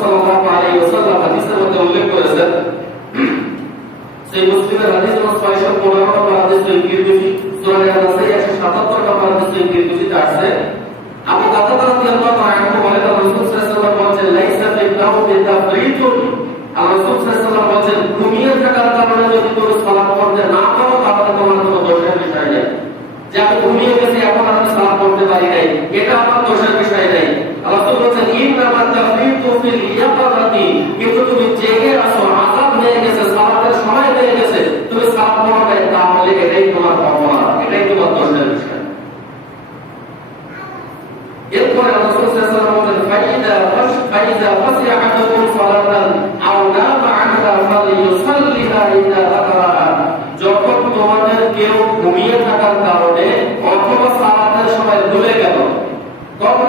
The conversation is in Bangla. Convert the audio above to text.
সাল্লাল্লাহু আলাইহি ওয়াসাল্লাম হাদিসের মধ্যে উল্লেখ করেছেন, সেই মুসলিমের হাদিস নম্বর 615 নম্বর হাদিস সহিহ তিরমিজি, সূরা আন-নাসাই 177 নম্বর হাদিস সহিহ তিরমিজিতে আছে, আবু কাতাদা রাদিয়াল্লাহু আনহু বলেন রাসূল সাল্লাল্লাহু আলাইহি ওয়াসাল্লাম বলেন লাইসা ফিল নাওমি তাফরিতুন, রাসূল সাল্লাল্লাহু আলাইহি ওয়াসাল্লাম বলেন ঘুমিয়ে থাকার কারণে যদি কোনো সালাত পড়তে না পারো তাহলে তোমার কোনো দোষের বিষয় নেই। যে আমি ঘুমিয়ে গেছি এখন আমি সালাত পড়তে পারি নাই, এটা আমার দোষের বিষয় নেই। রাসূল বলেন ইন্নামা তাফরিতু ফিল ইয়াকাযাতি, কিন্তু তুমি জেগে আছো, আযাব হয়ে গেছে, সালাতের সময় হয়ে গেছে, তুমি সালাত পড়ো নাই, তাহলে এটাই তোমার অপরাধ, এটাই তোমার দোষের বিষয়। এরপরে রাসূল সাল্লাল্লাহু আলাইহি ওয়াসাল্লাম ফাইদা ফাসিয়া আহাদুকুম সালাতান আও নামা আনহা ফালিয়ুসাল্লিহা ইযা যাকারাহা, যখন তোমাদের কেউ ঘুমিয়ে থাকার কারণে অথবা সালাতের সময় ভুলে গেল, তখন